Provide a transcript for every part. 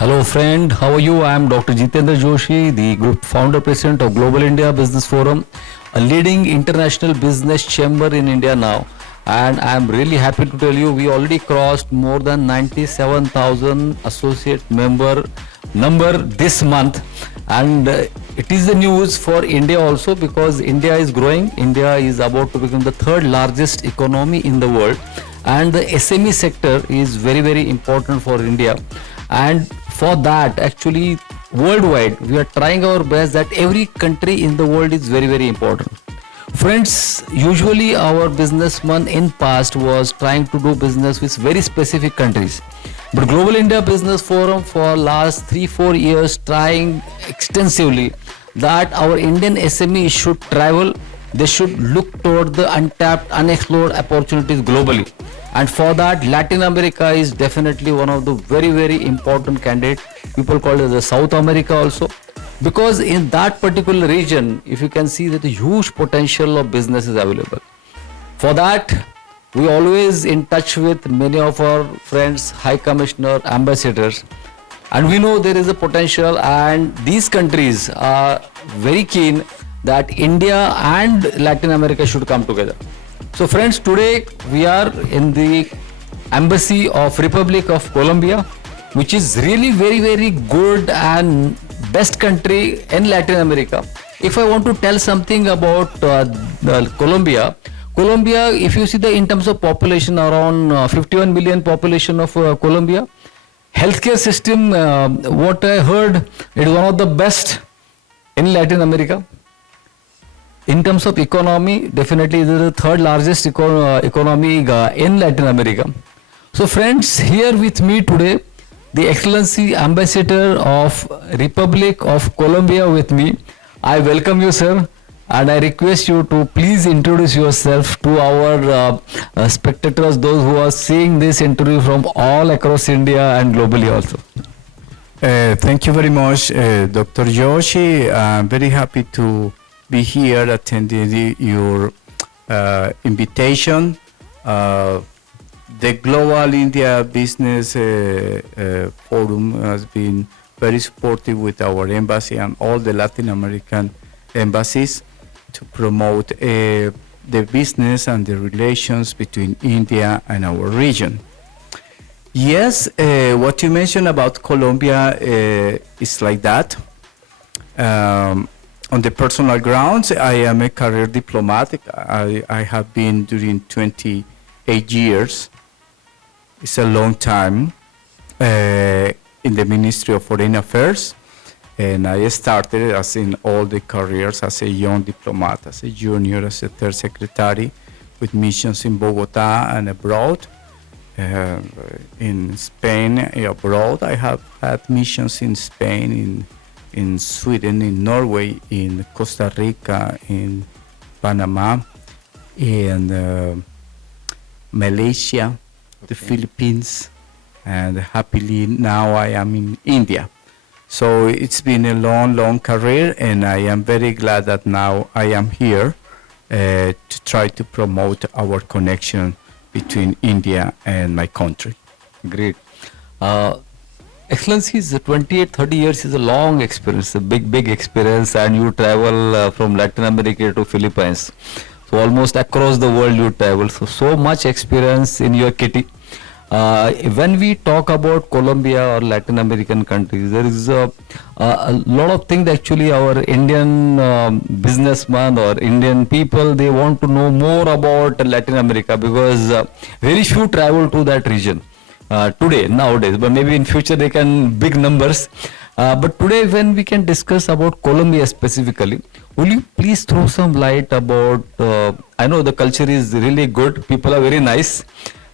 Hello friend, how are you? I am Dr. Jitendra Joshi, the Group Founder President of Global India Business Forum, a leading international business chamber in India now. And I am really happy to tell you we already crossed more than 97,000 associate member number this month. And it is the news for India also, because India is growing. India is about to become the third largest economy in the world. And the SME sector is very, very important for India. And for that, actually, worldwide, we are trying our best that every country in the world is very, very important. Friends, usually our businessman in past was trying to do business with very specific countries. But Global India Business Forum for last 3-4 years trying extensively that our Indian SMEs should travel, they should look toward the untapped, unexplored opportunities globally. And for that, Latin America is definitely one of the very, very important candidates. People call it the South America also. Because in that particular region, if you can see that a huge potential of business is available. For that, we always in touch with many of our friends, High Commissioner, ambassadors. And we know there is a potential, and these countries are very keen that India and Latin America should come together. So friends, today we are in the Embassy of Republic of Colombia, which is really very, very good and best country in Latin America. If I want to tell something about Colombia, if you see in terms of population, around 51 million population of Colombia, healthcare system, what I heard, it is one of the best in Latin America. In terms of economy, definitely it is the third largest economy in Latin America. So friends, here with me today, the Excellency Ambassador of Republic of Colombia with me. I welcome you, sir, and I request you to please introduce yourself to our spectators, those who are seeing this interview from all across India and globally also. Thank you very much, Dr. Joshi. I'm very happy to be here attending your invitation. The Global India Business Forum has been very supportive with our embassy and all the Latin American embassies to promote the business and the relations between India and our region. Yes, what you mentioned about Colombia is like that. On the personal grounds, I am a career diplomat. I have been during 28 years. It's a long time in the Ministry of Foreign Affairs. And I started, as in all the careers, as a young diplomat, as a junior, as a third secretary, with missions in Bogota and abroad. In Spain, abroad, I have had missions in Spain, in Sweden, in Norway, in Costa Rica, in Panama, in Malaysia, the Philippines, and happily now I am in India. So it's been a long, long career, and I am very glad that now I am here to try to promote our connection between India and my country. Great. Excellencies, 28-30 years is a long experience, a big experience, and you travel from Latin America to Philippines. So almost across the world you travel. So much experience in your kitty. When we talk about Colombia or Latin American countries, there is a lot of things actually our Indian businessmen or Indian people, they want to know more about Latin America, because very few travel to that region. Today, nowadays, but maybe in future they can big numbers. But today when we can discuss about Colombia specifically, will you please throw some light about, I know the culture is really good, people are very nice,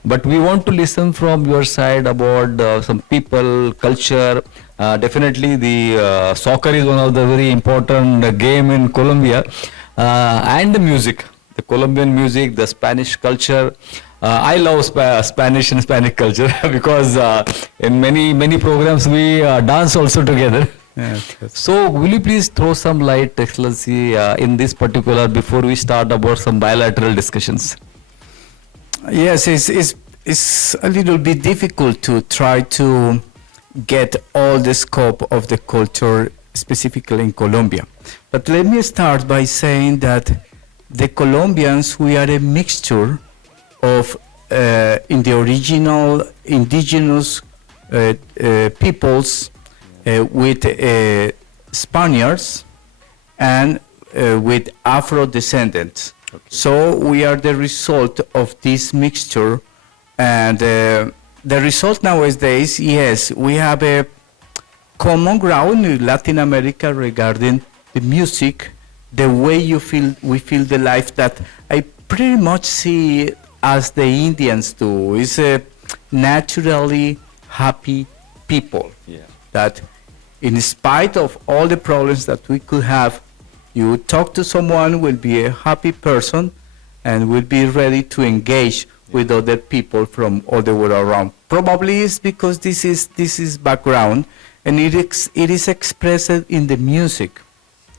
but we want to listen from your side about some people, culture. Definitely the soccer is one of the very important game in Colombia, and the music, the Colombian music, the Spanish culture. I love Spanish and Hispanic culture because in many programs we dance also together. Yes, So will you please throw some light, Excellency, in this particular before we start about some bilateral discussions? Yes, it's a little bit difficult to try to get all the scope of the culture specifically in Colombia. But let me start by saying that the Colombians, we are a mixture of in the original indigenous peoples with Spaniards and with Afro descendants. Okay. So we are the result of this mixture, and the result nowadays, yes, we have a common ground in Latin America regarding the music, the way we feel the life that I pretty much see as the Indians do. Is a naturally happy people. Yeah. That in spite of all the problems that we could have, you talk to someone, will be a happy person and will be ready to engage with other people from all the world around. Probably it's because this is background, and it is expressed in the music.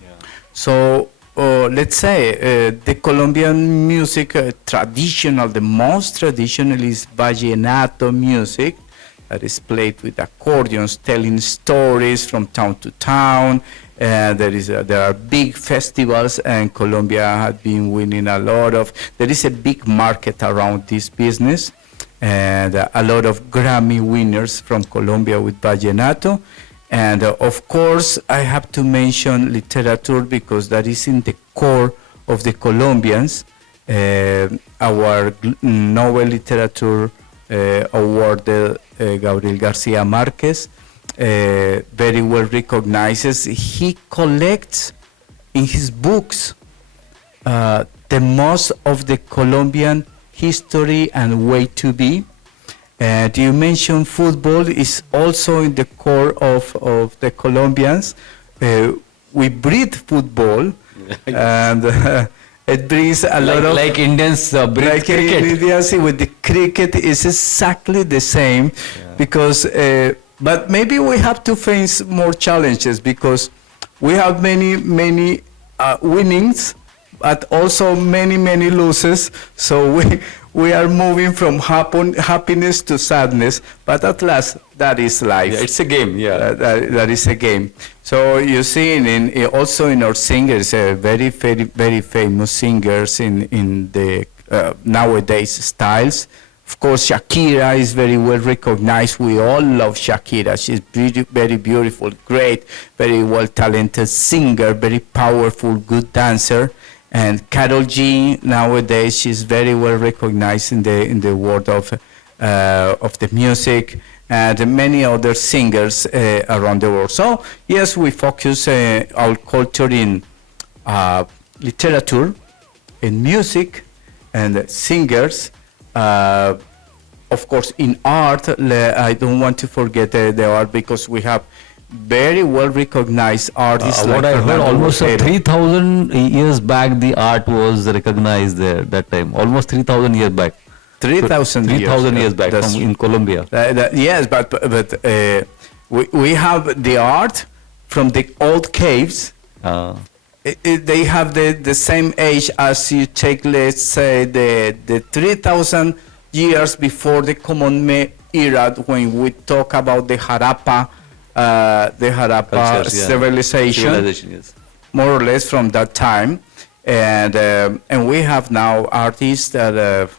Yeah. So let's say the Colombian music traditional, the most traditional is vallenato music that is played with accordions, telling stories from town to town. There are big festivals, and Colombia has been winning a lot of. There is a big market around this business, and a lot of Grammy winners from Colombia with vallenato. And of course, I have to mention literature because that is in the core of the Colombians. Our Nobel Literature awarded Gabriel Garcia Marquez, very well recognizes. He collects in his books the most of the Colombian history and way to be. You mentioned football is also in the core of the Colombians. We breed football, and it brings a lot of... Like Indians breed cricket. Indians with the cricket is exactly the same, because... but maybe we have to face more challenges because we have many winnings, but also many losses. So we are moving from happiness to sadness. But at last, that is life. Yeah, it's a game. Yeah, that is a game. So you see, also in our singers, very famous singers in the nowadays styles. Of course, Shakira is very well recognized. We all love Shakira. She's very beautiful, great, very well talented singer, very powerful, good dancer. And Karol G nowadays, she's very well recognized in the world of the music, and many other singers around the world. So yes, we focus our culture in literature, in music, and singers. Of course, in art, I don't want to forget the art because we have very well recognized artists. What I heard, almost 3,000 years back, the art was recognized there that time. Almost 3,000 years back. 3,000 years back in Colombia. Yes, but we have the art from the old caves. They have the same age as you take, let's say, the 3,000 years before the Common era, when we talk about the Harappa cultures, civilization, yes. More or less from that time. And we have now artists that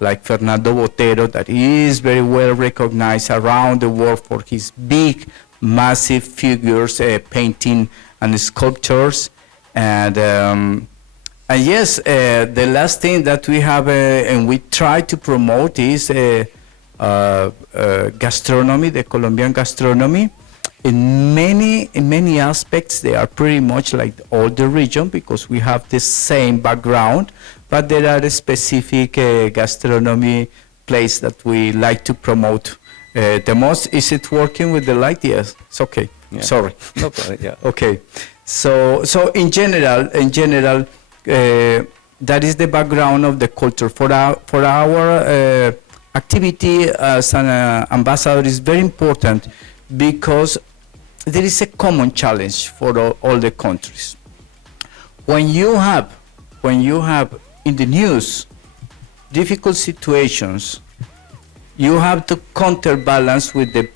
like Fernando Botero, that is very well recognized around the world for his big, massive figures, painting and sculptures. And yes, the last thing that we have and we try to promote is gastronomy, the Colombian gastronomy. In many aspects, they are pretty much like all the region because we have the same background, but there are specific gastronomy places that we like to promote. The most, is it working with the light? Yes, it's okay. Yeah. Sorry. No problem. Yeah. Okay. So in general, that is the background of the culture. For our activity as an ambassador is very important because there is a common challenge for all the countries. When you have in the news difficult situations, you have to counterbalance with the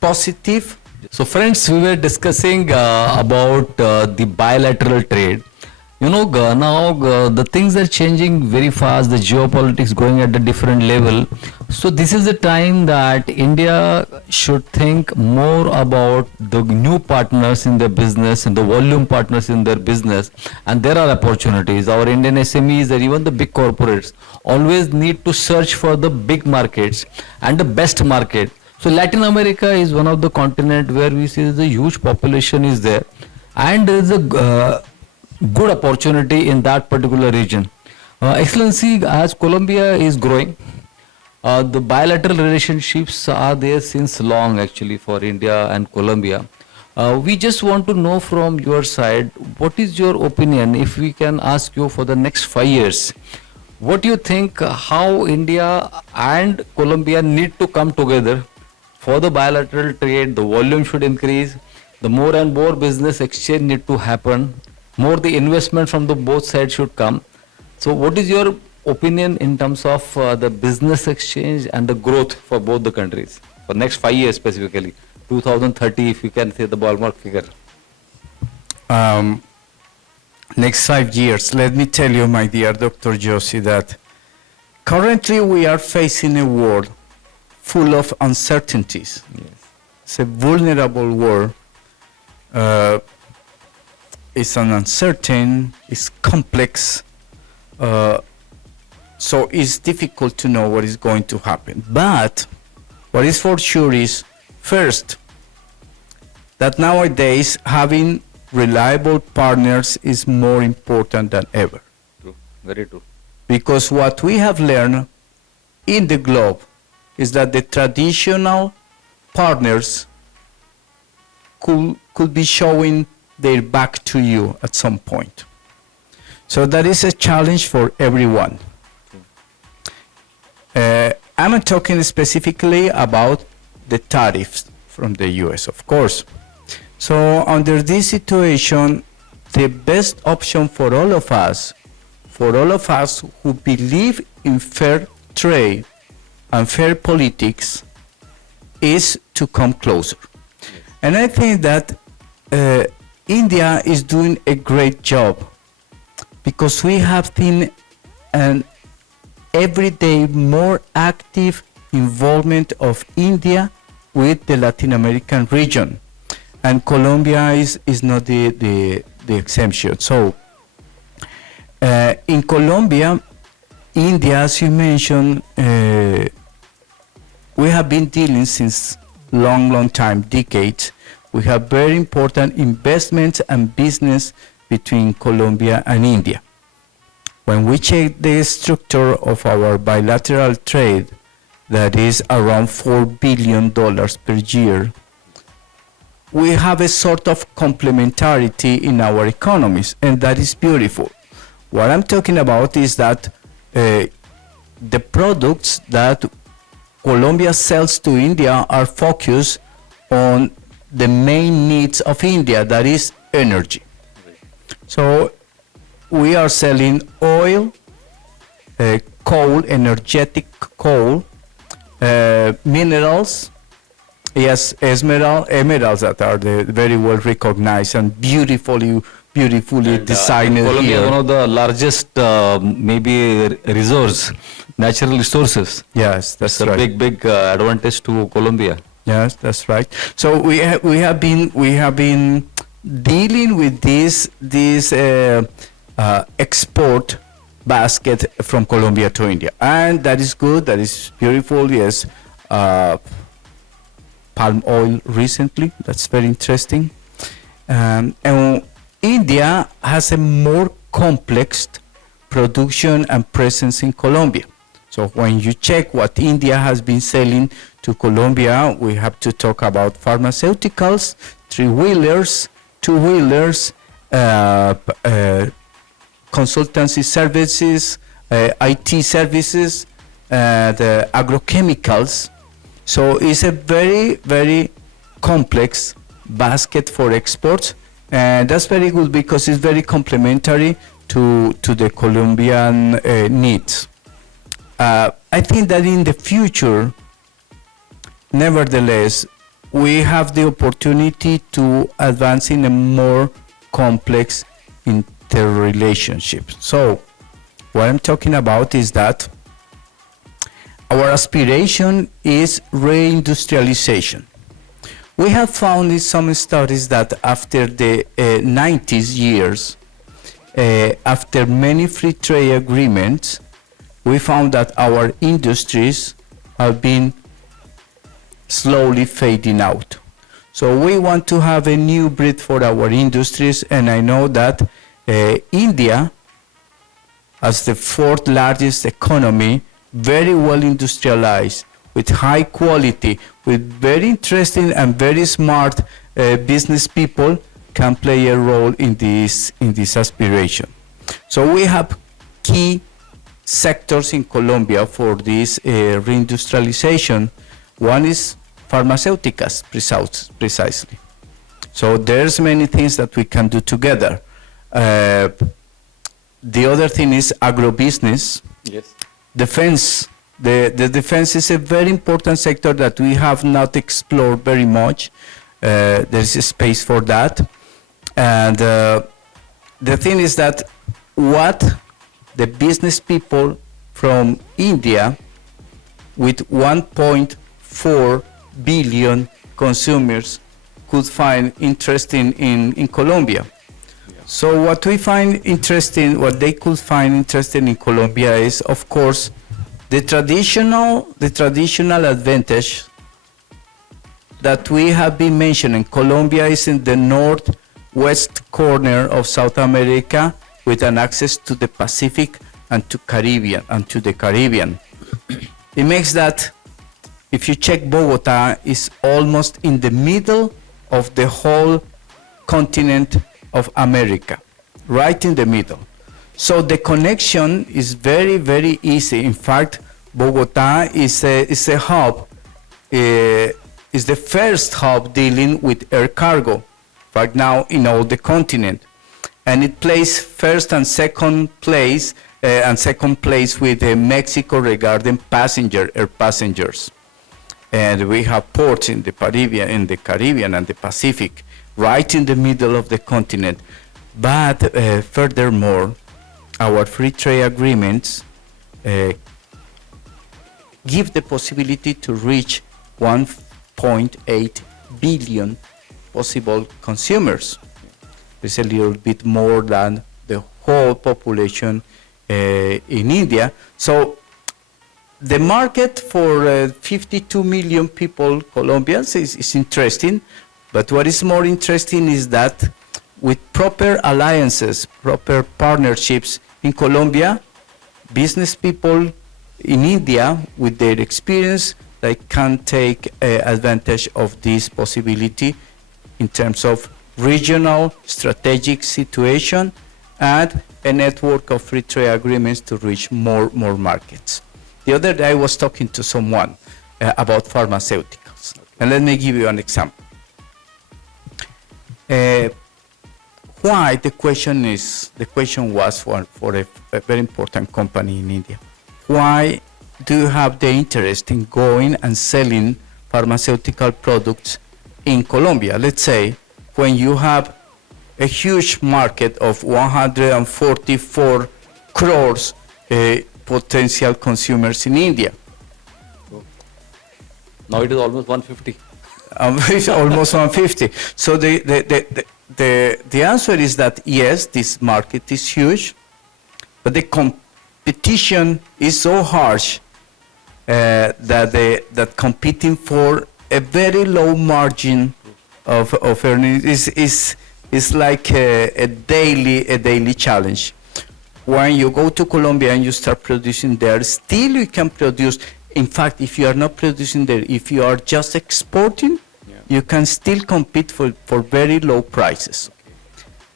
positive. So friends, we were discussing about the bilateral trade. Now the things are changing very fast, the geopolitics going at a different level. So this is the time that India should think more about the new partners in their business and the volume partners in their business. And there are opportunities. Our Indian SMEs and even the big corporates always need to search for the big markets and the best market. So Latin America is one of the continent where we see the huge population is there, and there is a good opportunity in that particular region. Excellency, as Colombia is growing, the bilateral relationships are there since long actually for India and Colombia. We just want to know from your side, what is your opinion, if we can ask you for the next 5 years? What do you think, how India and Colombia need to come together for the bilateral trade? The volume should increase, the more and more business exchange need to happen, more the investment from the both sides should come. So what is your opinion in terms of the business exchange and the growth for both the countries for next 5 years, specifically 2030, if you can say the ballpark figure? Next 5 years, let me tell you, my dear Dr. Joshi, that currently we are facing a world full of uncertainties. Yes. It's a vulnerable world. It's an uncertain, it's complex, so it's difficult to know what is going to happen. But what is for sure is, first, that nowadays having reliable partners is more important than ever. True, very true. Because what we have learned in the globe is that the traditional partners could be showing their back to you at some point. So that is a challenge for everyone. I'm talking specifically about the tariffs from the US, of course. So under this situation, the best option for all of us who believe in fair trade and fair politics, is to come closer. And I think that India is doing a great job, because we have seen an everyday more active involvement of India with the Latin American region, and Colombia is not the exception. So in Colombia, India, as you mentioned, we have been dealing since long time, decades. We have very important investments and business between Colombia and India. When we check the structure of our bilateral trade, that is around $4 billion per year, we have a sort of complementarity in our economies, and that is beautiful. What I'm talking about is that the products that Colombia sells to India are focused on the main needs of India, that is energy. So we are selling oil, coal, energetic coal, minerals, yes, emeralds that are very well recognized and beautifully designed Colombia here. is one of the largest maybe natural resources. Yes, that's It's a right. big advantage to Colombia. Yes, that's right. So we have been dealing with this export basket from Colombia to India, and that is good. That is beautiful. Yes, palm oil recently. That's very interesting. And India has a more complex production and presence in Colombia. So when you check what India has been selling to Colombia, we have to talk about pharmaceuticals, three-wheelers, two-wheelers, consultancy services, IT services, the agrochemicals. So it's a very complex basket for exports, and that's very good because it's very complementary to the Colombian needs. I think that in the future, nevertheless, we have the opportunity to advance in a more complex interrelationship. So what I'm talking about is that our aspiration is reindustrialization. We have found in some studies that after the 90s years, after many free trade agreements, we found that our industries have been slowly fading out. So we want to have a new breed for our industries, and I know that India, as the fourth largest economy, very well industrialized, with high quality, with very interesting and very smart business people, can play a role in this aspiration. So we have key sectors in Colombia for this reindustrialization. One is pharmaceuticals, precisely. So there's many things that we can do together. The other thing is agrobusiness. Yes. Defense. The defense is a very important sector that we have not explored very much. There's a space for that. And the thing is that what the business people from India, with 1.4 billion consumers, could find interesting in Colombia. So what we find interesting, what they could find interesting in Colombia is, of course, the traditional advantage that we have been mentioning. Colombia is in the northwest corner of South America, with an access to the Pacific and to the Caribbean. It makes that, if you check Bogota, is almost in the middle of the whole continent of America, right in the middle. So the connection is very, very easy. In fact, Bogota is a hub, is the first hub dealing with air cargo right now in all the continent. And it plays first and second place with Mexico regarding air passengers. And we have ports in the Caribbean and the Pacific, right in the middle of the continent. But furthermore, our free trade agreements give the possibility to reach 1.8 billion possible consumers. It's a little bit more than the whole population in India. So the market for 52 million people, Colombians, is interesting. But what is more interesting is that with proper alliances, proper partnerships in Colombia, business people in India, with their experience, they can take advantage of this possibility in terms of regional strategic situation and a network of free trade agreements to reach more markets. The other day I was talking to someone about pharmaceuticals. And let me give you an example. Why the question was for a very important company in India. Why do you have the interest in going and selling pharmaceutical products in Colombia? Let's say when you have a huge market of 144 crores potential consumers in India. Now it is almost 150. It's almost 150. So the answer is that yes, this market is huge, but the competition is so harsh that competing for a very low margin of earnings is like a daily challenge. When you go to Colombia and you start producing there, still you can produce. In fact, if you are not producing there, if you are just exporting, you can still compete for very low prices.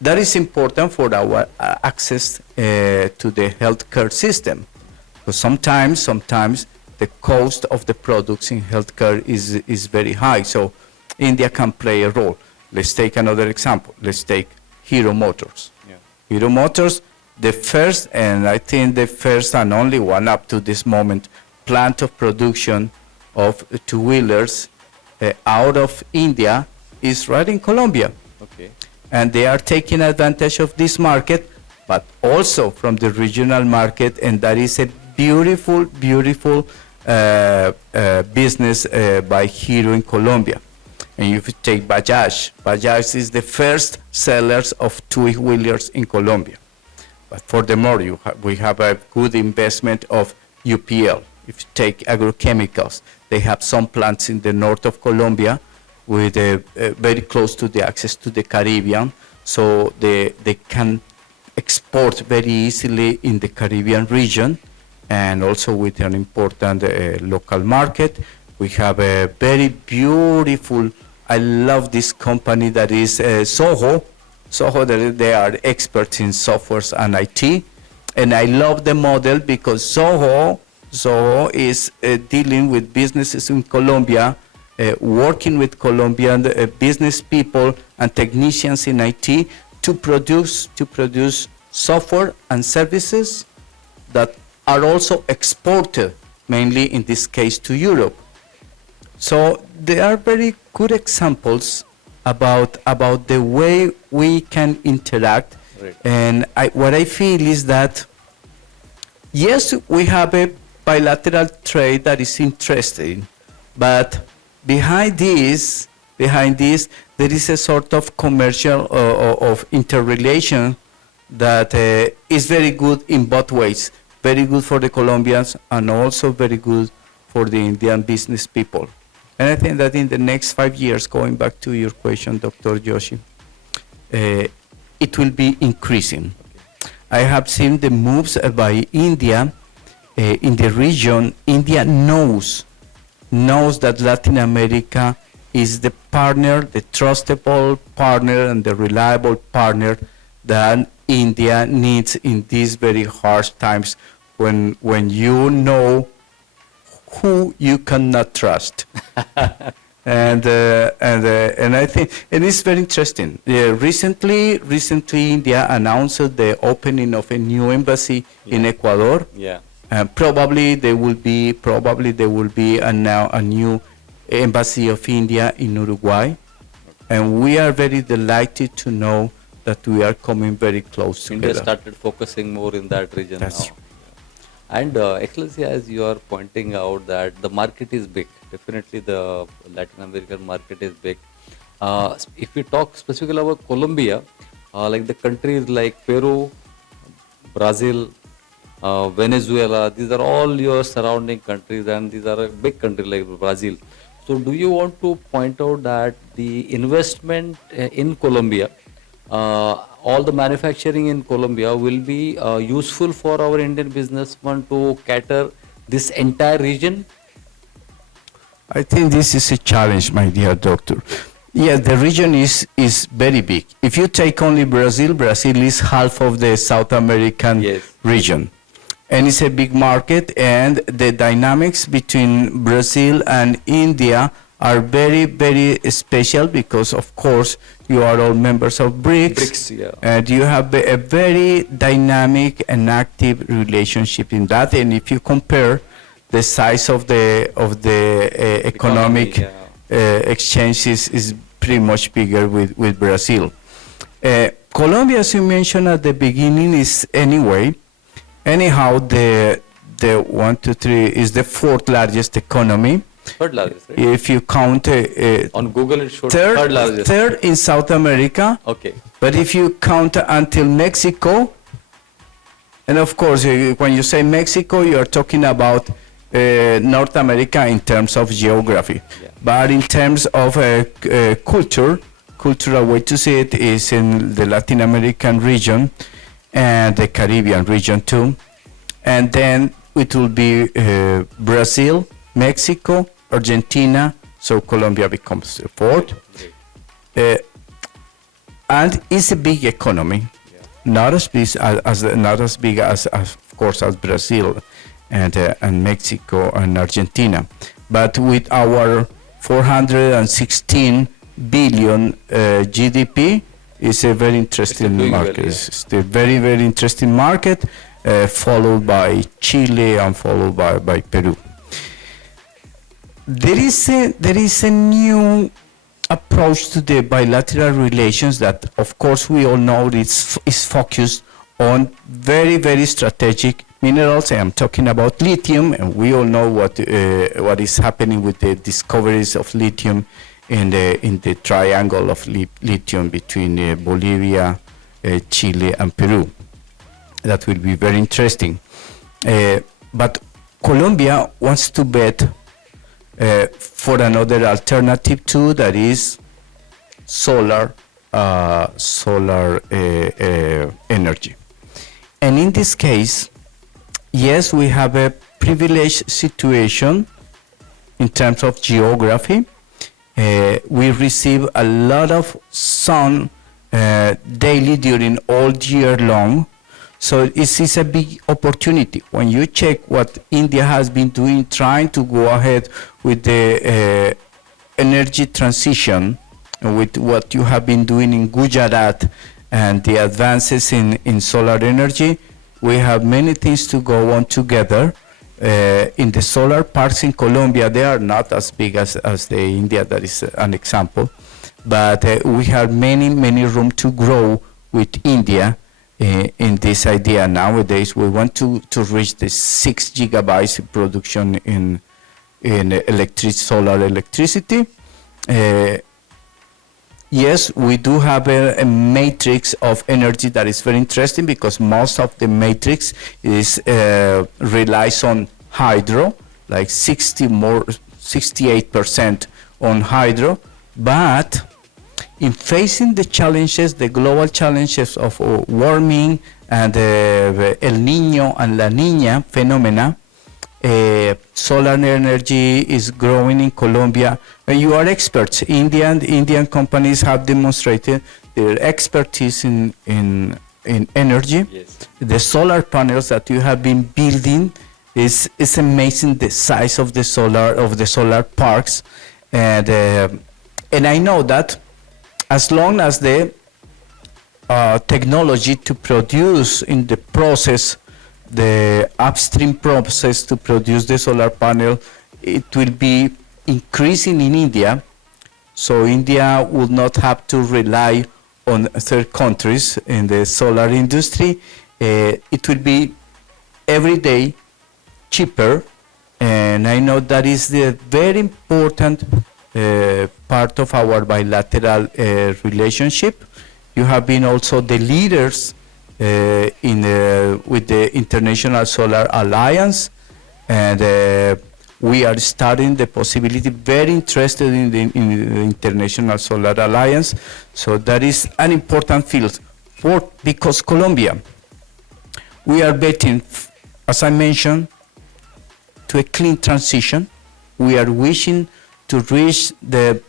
That is important for our access to the healthcare system. Because sometimes the cost of the products in healthcare is very high. So India can play a role. Let's take another example. Let's take Hero Motors. Hero Motors, the first, and I think the first and only one up to this moment, plant of production of two-wheelers out of India is right in Colombia. Okay. And they are taking advantage of this market, but also from the regional market, and that is a beautiful, beautiful business by Hero in Colombia. And if you take Bajaj is the first sellers of two-wheelers in Colombia. But furthermore, we have a good investment of UPL. If you take agrochemicals, they have some plants in the north of Colombia with very close to the access to the Caribbean, so they can export very easily in the Caribbean region, and also with an important local market. We have a very beautiful, I love this company that is Soho. Soho, they are experts in softwares and IT. And I love the model because Soho is dealing with businesses in Colombia, working with Colombian business people and technicians in IT to produce software and services that are also exported, mainly in this case to Europe. So there are very good examples about the way we can interact. Right. And what I feel is that, yes, we have a bilateral trade that is interesting, but behind this, there is a sort of commercial of interrelation that is very good in both ways. Very good for the Colombians and also very good for the Indian business people. And I think that in the next 5 years, going back to your question, Dr. Joshi, it will be increasing. I have seen the moves by India in the region. India knows that Latin America is the partner, the trustable partner and the reliable partner that India needs in these very harsh times when you know who you cannot trust. and I think, and it's very interesting. Recently India announced the opening of a new embassy in Ecuador. Yeah. Probably there will be now a new embassy of India in Uruguay. And we are very delighted to know that we are coming very close together. India started focusing more in that region That's now. And Excellency, as you are pointing out that the market is big. Definitely the Latin American market is big. If we talk specifically about Colombia, like the countries like Peru, Brazil, Venezuela, these are all your surrounding countries, and these are a big country like Brazil. So do you want to point out that the investment in Colombia, all the manufacturing in Colombia will be useful for our Indian businessmen to cater this entire region? I think this is a challenge, my dear doctor. Yeah, the region is very big. If you take only Brazil is half of the South American region. And it's a big market, and the dynamics between Brazil and India are very, very special because, of course, you are all members of BRICS, yeah. And you have a very dynamic and active relationship in that. And if you compare the size of the economic exchange is pretty much bigger with Brazil. Colombia, as you mentioned at the beginning, is anyhow the 1, 2, 3 is the fourth largest economy. Third largest, right? If you count on Google, it shows third largest. Third in South America. Okay. But if you count until Mexico, and of course, when you say Mexico, you are talking about North America in terms of geography. Yeah. But in terms of cultural way to see it is in the Latin American region and the Caribbean region too. And then it will be Brazil, Mexico, Argentina, so Colombia becomes the fourth. And it's a big economy, not as big as of course as Brazil and Mexico and Argentina, but with our 416 billion GDP, it's a very interesting market. Well, yeah. It's a very, very interesting market, followed by Chile and followed by Peru. there is a new approach to the bilateral relations that, of course, we all know is focused on very strategic minerals. I am talking about lithium, and we all know what is happening with the discoveries of lithium in the triangle of lithium between Bolivia, Chile, and Peru. That will be very interesting. But Colombia wants to bet for another alternative too, that is solar energy. And in this case, yes, we have a privileged situation in terms of geography. We receive a lot of sun daily during all year long. So this is a big opportunity. When you check what India has been doing, trying to go ahead with the energy transition, with what you have been doing in Gujarat and the advances in solar energy, we have many things to go on together. In the solar parks in Colombia, they are not as big as the India, that is an example. But we have many room to grow with India in this idea. Nowadays, we want to reach the 6 gigabytes of production in solar electricity. Yes, we do have a matrix of energy that is very interesting, because most of the matrix is relies on hydro, like 68% on hydro. But in facing the challenges, the global challenges of warming and El Niño and La Niña phenomena, solar energy is growing in Colombia. And you are experts. Indian companies have demonstrated their expertise in energy. Yes. The solar panels that you have been building is amazing. The size of the solar parks, and I know that as long as the technology to produce in the process, the upstream process to produce the solar panel, it will be increasing in India. So India will not have to rely on third countries in the solar industry. It will be every day cheaper, and I know that is the very important part of our bilateral relationship. You have been also the leaders with the International Solar Alliance, and we are studying the possibility, very interested in the International Solar Alliance. So that is an important field because Colombia, we are betting, as I mentioned, to a clean transition. We are wishing to reach the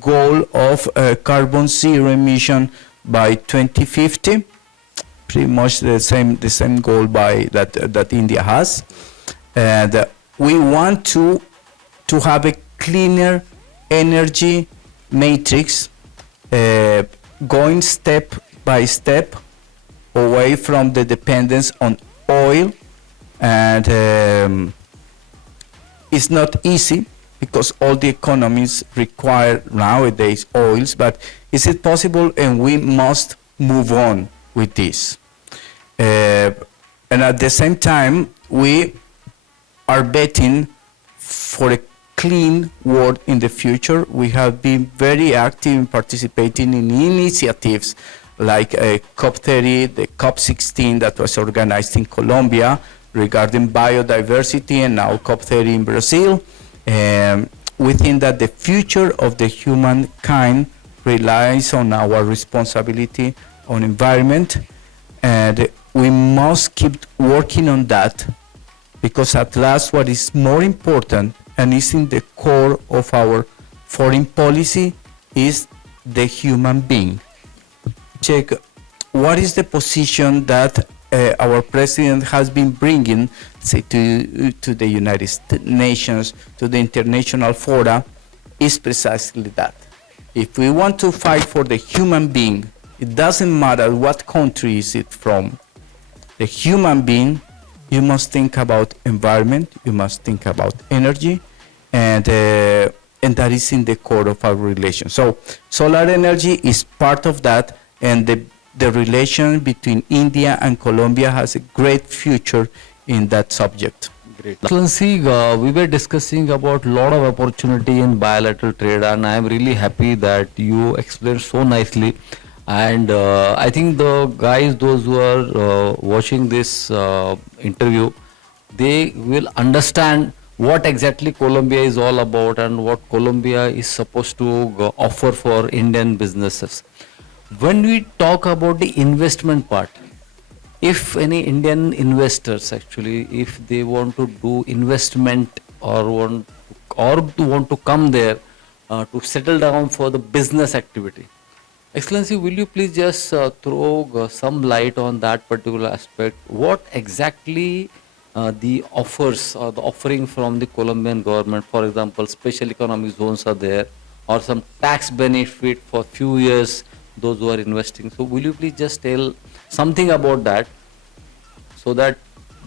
goal of carbon zero emission by 2050, pretty much the same goal that India has. And we want to have a cleaner energy matrix, going step by step away from the dependence on oil. And it's not easy, because all the economies require nowadays oils, but is it possible? And we must move on with this. And at the same time, we are betting for a clean world in the future. We have been very active in participating in initiatives like COP30, the COP16 that was organized in Colombia regarding biodiversity, and now COP30 in Brazil. We think that the future of the humankind relies on our responsibility on environment, and we must keep working on that, because at last what is more important and is in the core of our foreign policy is the human being. Check what is the position that our president has been bringing, say, to the United Nations, to the international fora, is precisely that. If we want to fight for the human being, it doesn't matter what country is it from. The human being, you must think about environment, you must think about energy, and that is in the core of our relation. So solar energy is part of that, and the relation between India and Colombia has a great future in that subject. Great. Excellency, we were discussing about lot of opportunity in bilateral trade, and I am really happy that you explained so nicely. And I think the guys, those who are watching this interview, they will understand what exactly Colombia is all about and what Colombia is supposed to offer for Indian businesses. When we talk about the investment part, if any Indian investors actually, if they want to do investment or want to come there to settle down for the business activity, Excellency, will you please just throw some light on that particular aspect? What exactly the offers or the offering from the Colombian government, for example, special economic zones are there, or some tax benefit for few years, those who are investing. So will you please just tell something about that so that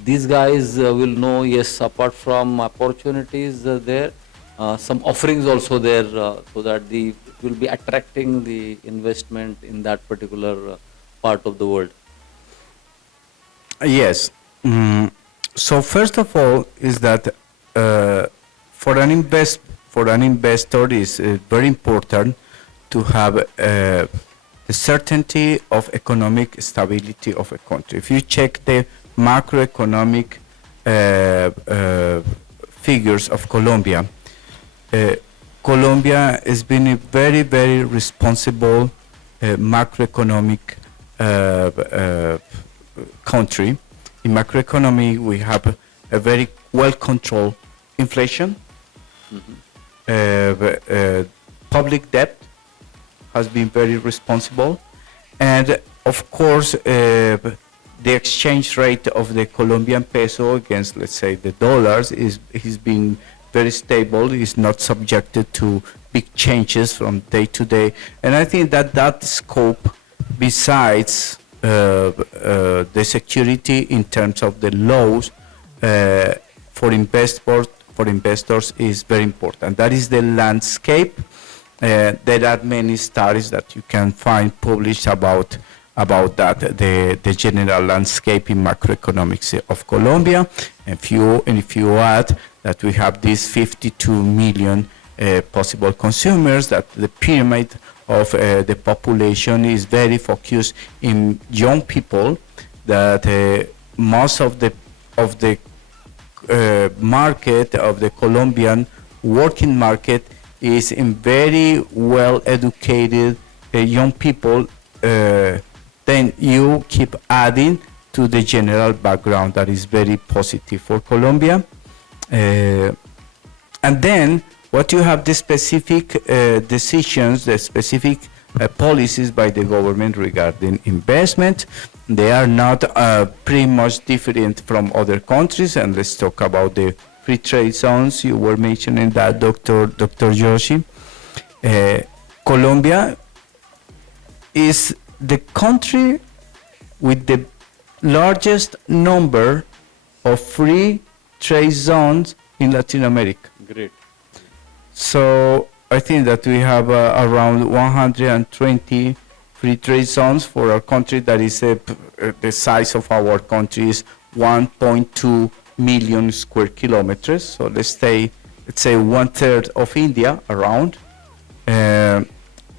these guys will know, yes, apart from opportunities there, some offerings also there, so that it will be attracting the investment in that particular part of the world. Yes. So first of all, is that for an investor is very important to have the certainty of economic stability of a country. If you check the macroeconomic figures of Colombia, Colombia has been a very, very responsible macroeconomic country. In macroeconomy, we have a very well-controlled inflation. Public debt has been very responsible. And of course, the exchange rate of the Colombian peso against, let's say, the dollars has been very stable, is not subjected to big changes from day to day. And I think that scope, besides the security in terms of the laws for investors is very important. That is the landscape. There are many studies that you can find published about that, the general landscape in macroeconomics of Colombia. And if you add that we have these 52 million possible consumers, that the pyramid of the population is very focused in young people, that most of the market of the Colombian working market is in very well educated young people, then you keep adding to the general background that is very positive for Colombia. And then what you have the specific decisions, the specific policies by the government regarding investment. They are not pretty much different from other countries. And let's talk about the free trade zones. You were mentioning that, Dr. Joshi. Colombia is the country with the largest number of free trade zones in Latin America. Great. So I think that we have around 120 free trade zones for our country. That is the size of our country is 1.2 million square kilometers. So let's say 1/3 of India around.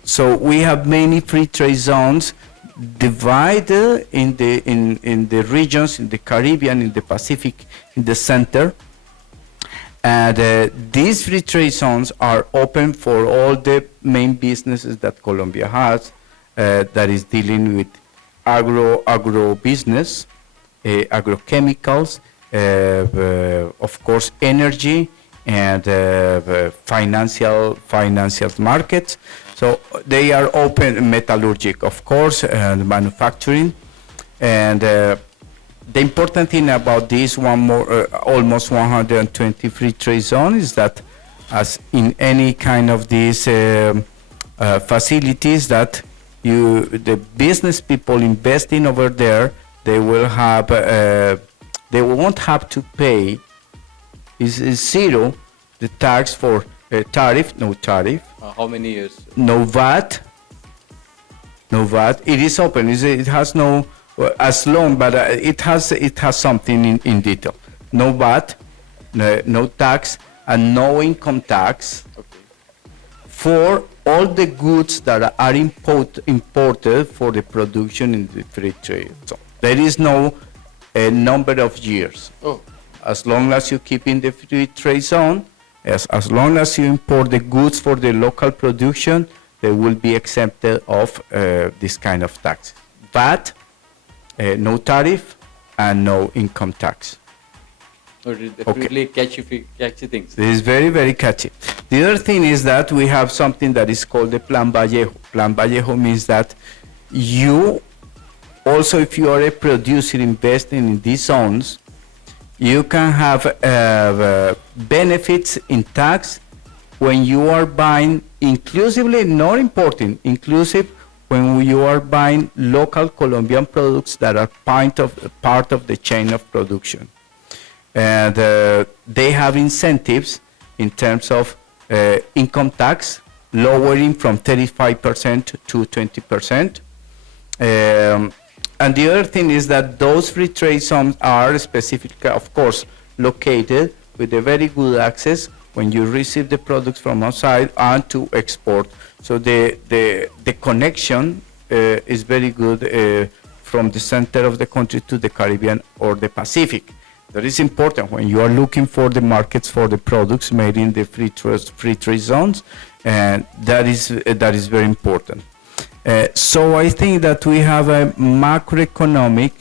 So we have many free trade zones divided in the regions, in the Caribbean, in the Pacific, in the center. And these free trade zones are open for all the main businesses that Colombia has, that is dealing with agro business, agrochemicals, of course energy, and financial markets. So they are open, metallurgic, of course, and manufacturing. And the important thing about this almost 120 free trade zone is that, as in any kind of these facilities, that the business people investing over there, they will have they won't have to pay. Is zero the tax for tariff, no tariff, How many years? no VAT, no VAT. It is open. It has no as long, but it has something in detail. No VAT, no tax, and no income tax for all the goods that are imported for the production in the free trade zone. There is no number of years. Oh. As long as you keep in the free trade zone, as long as you import the goods for the local production, they will be exempted of this kind of tax. VAT, no tariff, and no income tax. Really catchy things. This is very, very catchy. The other thing is that we have something that is called the Plan Vallejo. Plan Vallejo means that you, also if you are a producer investing in these zones, you can have benefits in tax when you are buying inclusively, not importing, inclusive when you are buying local Colombian products that are part of the chain of production. And they have incentives in terms of income tax, lowering from 35% to 20%. And the other thing is that those free trade zones are specifically, of course, located with a very good access when you receive the products from outside and to export. So the connection is very good from the center of the country to the Caribbean or the Pacific. That is important when you are looking for the markets for the products made in the free trade zones, and that is very important. So I think that we have a macroeconomic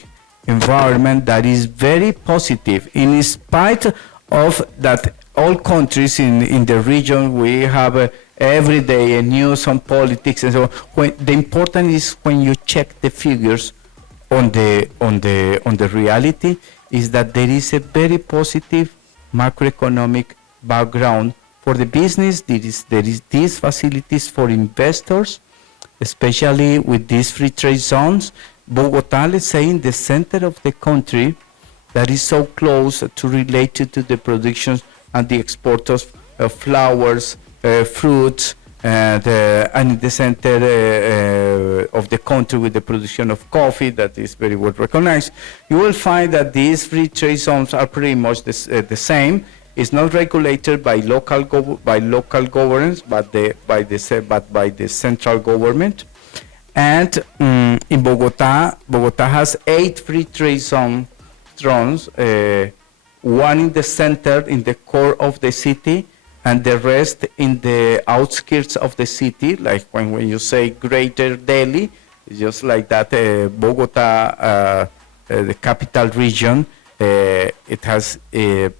environment that is very positive, in spite of that all countries in the region, we have every day a news on politics, and so the important is when you check the figures on the reality, is that there is a very positive macroeconomic background for the business. There is these facilities for investors, especially with these free trade zones. Bogota, let's say, in the center of the country, that is so close to related to the production and the export of flowers, fruits, and in the center of the country with the production of coffee that is very well recognized. You will find that these free trade zones are pretty much the same. It's not regulated by local governments, but by the central government. And in Bogota has 8 free trade zones, one in the center, in the core of the city, and the rest in the outskirts of the city, like when you say Greater Delhi, it's just like that. Bogota, the capital region, it has the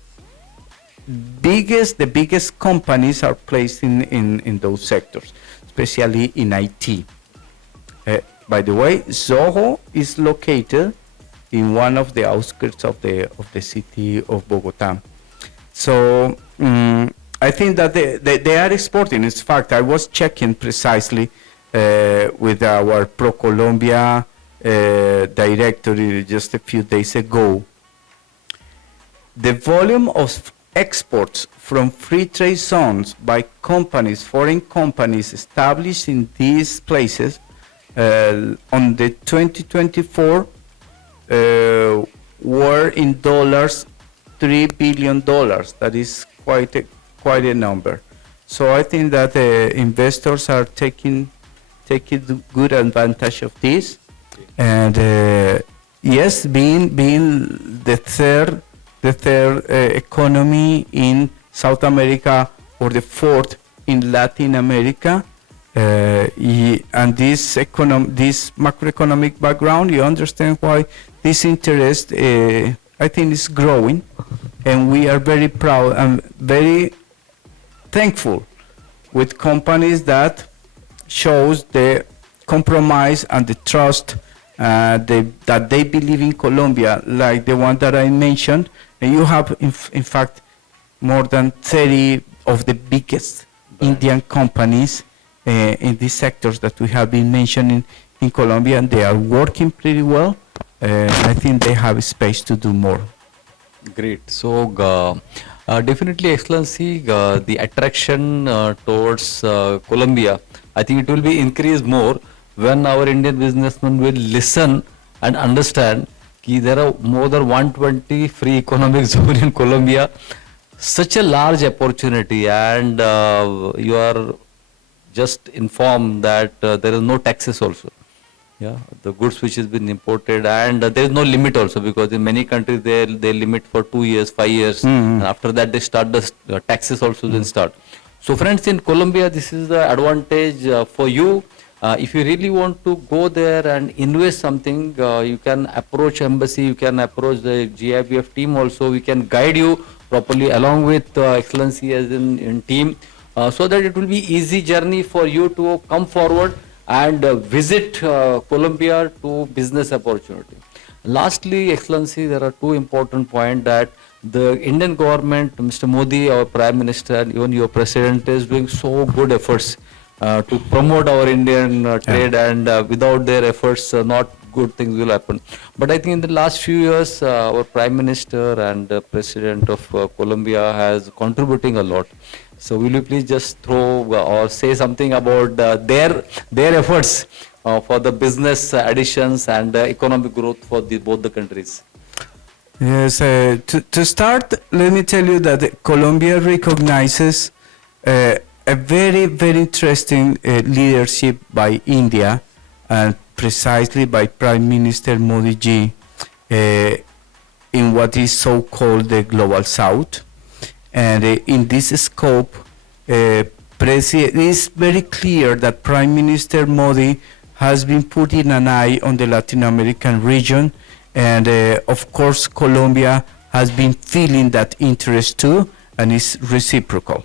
biggest companies are placed in those sectors, especially in IT. By the way, Zoho is located in one of the outskirts of the city of Bogota. So I think that they are exporting. In fact, I was checking precisely with our Pro-Colombia directory just a few days ago. The volume of exports from free trade zones by companies, foreign companies established in these places on the 2024 were in dollars $3 billion. That is quite a number. So I think that investors are taking good advantage of this, and yes, being the third economy in South America or the fourth in Latin America, and this macroeconomic background, you understand why this interest I think is growing, and we are very proud and very thankful with companies that shows the compromise and the trust that they believe in Colombia, like the one that I mentioned. And you have, in fact, more than 30 of the biggest Indian companies in these sectors that we have been mentioning in Colombia, and they are working pretty well. I think they have space to do more. Great. So Definitely, Excellency, the attraction towards Colombia, I think it will be increased more when our Indian businessmen will listen and understand that there are more than 120 free economic zone in Colombia, such a large opportunity, and you are just informed that there is no taxes also. Yeah, the goods which has been imported, and there is no limit also, because in many countries they limit for 2 years, 5 years, and after that they start the taxes also will start. So friends, in Colombia, this is the advantage for you. If you really want to go there and invest something, you can approach embassy, you can approach the GIBF team also. We can guide you properly along with Excellency as in team, so that it will be easy journey for you to come forward and visit Colombia to business opportunity. Lastly, Excellency, there are two important points that the Indian government, Mr. Modi, our Prime Minister, and even your President is doing so good efforts to promote our Indian trade, and without their efforts, not good things will happen. But I think in the last few years, our Prime Minister and President of Colombia has contributing a lot. So will you please just throw or say something about their efforts for the business additions and economic growth for both the countries? Yes, to start, let me tell you that Colombia recognizes a very, very interesting leadership by India, and precisely by Prime Minister Modi ji, in what is so-called the Global South. And in this scope, it is very clear that Prime Minister Modi has been putting an eye on the Latin American region, and of course Colombia has been feeling that interest too, and is reciprocal.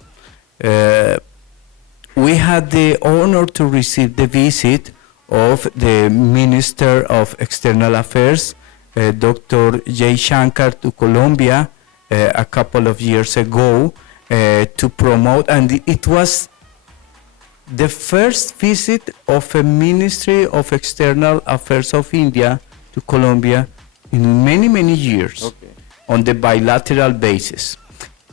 We had the honor to receive the visit of the Minister of External Affairs, Dr. Jaishankar, to Colombia a couple of years ago to promote, and it was the first visit of a Ministry of External Affairs of India to Colombia in many, many years, on the bilateral basis.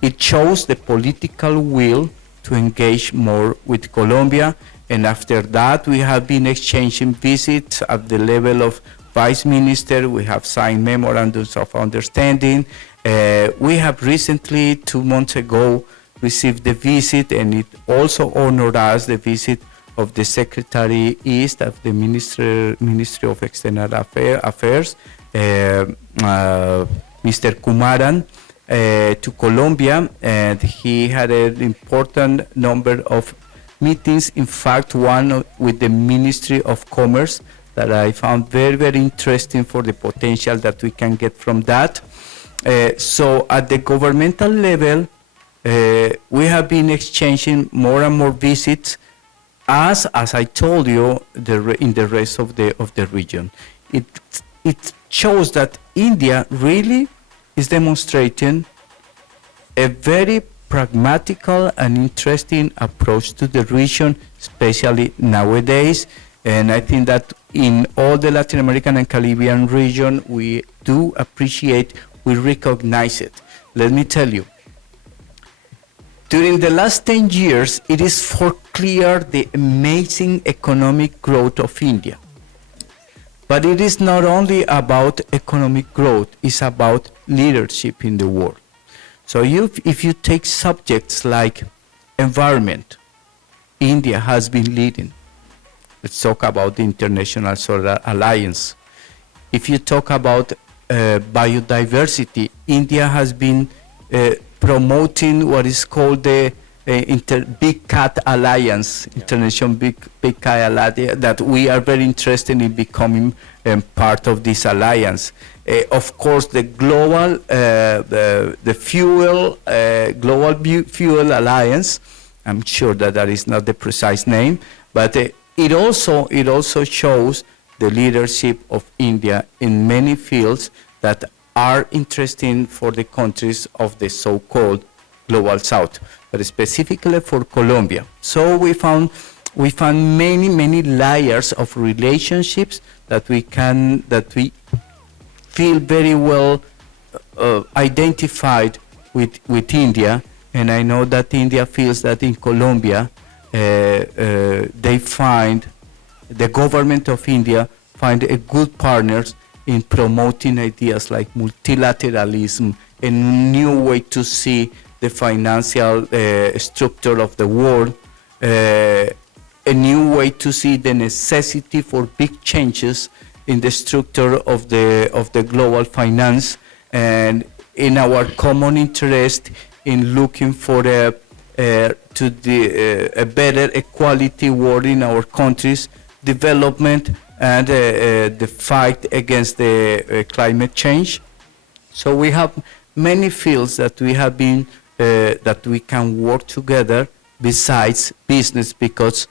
It shows the political will to engage more with Colombia, and after that we have been exchanging visits at the level of Vice Minister. We have signed memorandums of understanding. We have recently, 2 months ago, received the visit, and it also honored us, the visit of the Secretary East of the Ministry of External Affairs, Mr. Kumaran, to Colombia, and he had an important number of meetings. In fact, one with the Ministry of Commerce that I found very, very interesting for the potential that we can get from that. So at the governmental level, we have been exchanging more and more visits, as I told you, in the rest of the region. It shows that India really is demonstrating a very pragmatical and interesting approach to the region, especially nowadays. And I think that in all the Latin American and Caribbean region, we do appreciate, we recognize it. Let me tell you, during the last 10 years, it is for clear the amazing economic growth of India. But it is not only about economic growth, it's about leadership in the world. So if you take subjects like environment, India has been leading. Let's talk about the International Solar Alliance. If you talk about biodiversity, India has been promoting what is called the Big Cat Alliance, International Big Cat Alliance, that we are very interested in becoming part of this alliance. Of course, the global, Global Fuel Alliance, I'm sure that is not the precise name, but it also shows the leadership of India in many fields that are interesting for the countries of the so-called Global South, but specifically for Colombia. So we found many layers of relationships that we feel very well identified with India, and I know that India feels that in Colombia they find, the government of India find a good partners in promoting ideas like multilateralism, a new way to see the financial structure of the world, a new way to see the necessity for big changes in the structure of the global finance, and in our common interest in looking for a better equality world in our countries, development, and the fight against the climate change. So we have many fields that we have been that we can work together besides business, because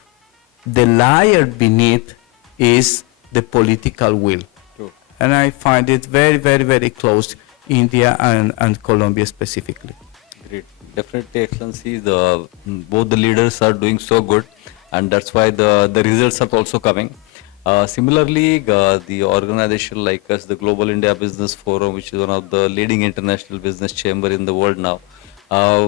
the layer beneath is the political will. True. And I find it very, very, very close, India and Colombia specifically. Great. Definitely, Excellency, both the leaders are doing so good, and that's why the results are also coming. Similarly, the organization like us, the Global India Business Forum, which is one of the leading international business chamber in the world now,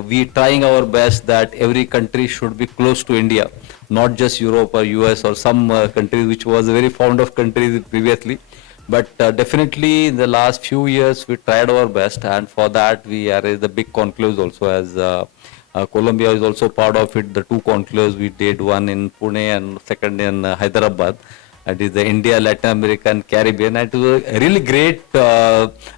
we trying our best that every country should be close to India, not just Europe or US or some countries which was very fond of countries previously. But definitely in the last few years we tried our best, and for that we arranged the big conclaves also, as Colombia is also part of it. The two conclaves we did, one in Pune and second in Hyderabad. That is the India, Latin America and Caribbean. And it was a really great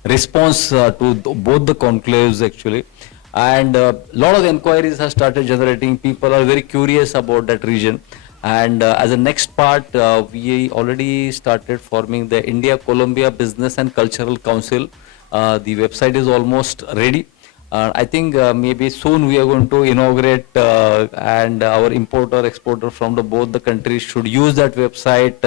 response to both the conclaves actually. And a lot of inquiries have started generating. People are very curious about that region. And as a next part, we already started forming the India-Colombia Business and Cultural Council. The website is almost ready. I think maybe soon we are going to inaugurate, and our importer, exporter from both the countries should use that website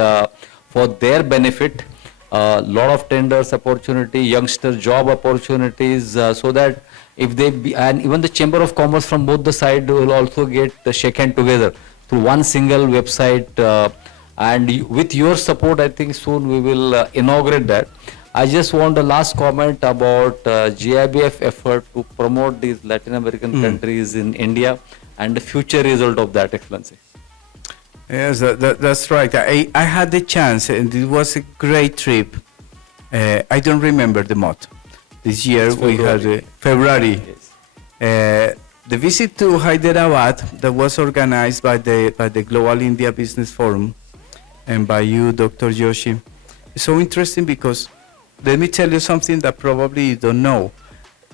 for their benefit. Lot of tenders opportunity, youngster job opportunities, so that if they be, and even the Chamber of Commerce from both the side will also get shake hand together through one single website, and with your support I think soon we will inaugurate that. I just want a last comment about GIBF effort to promote these Latin American countries in India and the future result of that, Excellency. Yes, that's right. I had the chance, and it was a great trip. I don't remember the month. This year It's we had February. Yes. The visit to Hyderabad that was organized by the Global India Business Forum and by you, Dr. Joshi, is so interesting because let me tell you something that probably you don't know.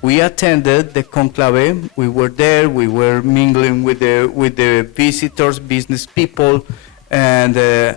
We attended the conclave. We were there. We were mingling with the visitors, business people, and a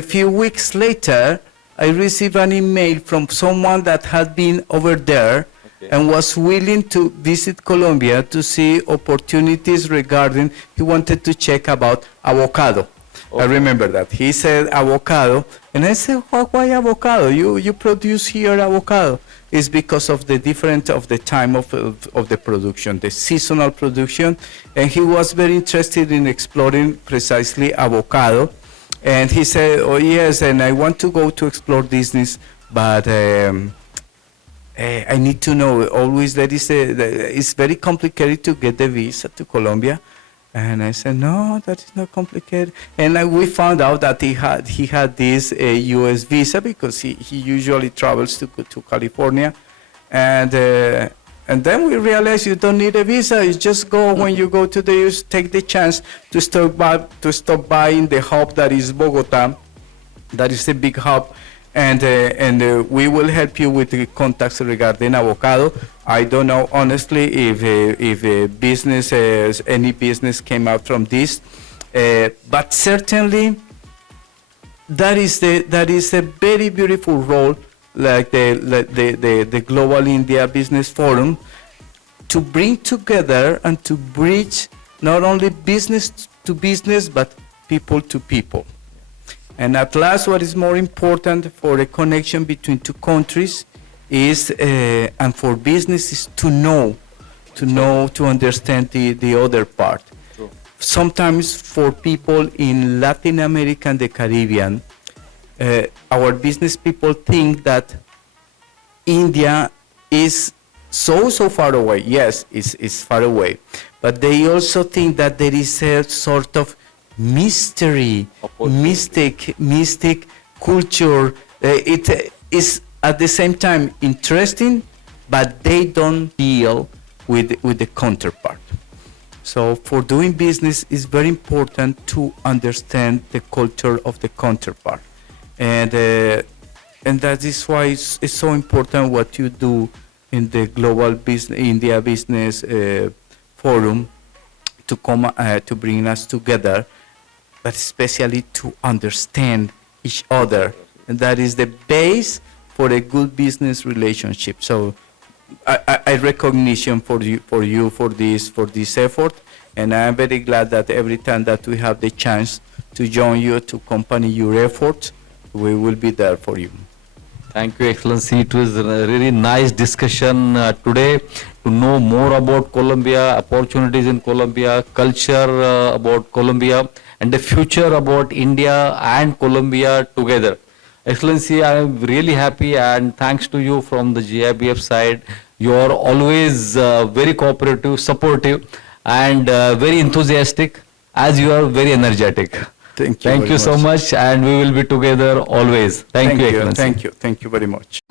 few weeks later, I received an email from someone that had been over there and was willing to visit Colombia to see opportunities regarding. He wanted to check about avocado. I remember that. He said avocado, and I said, why avocado? You produce here avocado. It's because of the difference of the time of the production, the seasonal production, and he was very interested in exploring precisely avocado. And he said, oh yes, and I want to go to explore business, but I need to know. Always there is it's very complicated to get the visa to Colombia. And I said, no, that is not complicated. And we found out that he had this U.S. visa because he usually travels to California. And then we realized you don't need a visa. You just go when you go to the U.S., take the chance to stop by in the hub that is Bogota. That is a big hub. And we will help you with the contacts regarding avocado. I don't know honestly if any business came out from this, but certainly that is a very beautiful role, like the Global India Business Forum, to bring together and to bridge not only business to business but people to people. And at last, what is more important for a connection between two countries is, and for businesses to understand the other part. True. Sometimes for people in Latin America and the Caribbean, our business people think that India is so far away. Yes, it's far away, but they also think that there is a sort of mystery, mystic culture. It is at the same time interesting, but they don't deal with the counterpart. So for doing business, it's very important to understand the culture of the counterpart, and that is why it's so important what you do in the global business India business forum to come to bring us together, but especially to understand each other, and that is the base for a good business relationship. So I recognition for you for this effort, and I'm very glad that every time that we have the chance to join you to accompany your efforts, we will be there for you. Thank you, Excellency. It was a really nice discussion today to know more about Colombia, opportunities in Colombia, culture about Colombia, and the future about India and Colombia together. Excellency, I am really happy, and thanks to you from the GIBF side. You are always very cooperative, supportive, and very enthusiastic, as you are very energetic. Thank you. Thank you so much, and we will be together always. Thank you, Excellency. Thank you very much.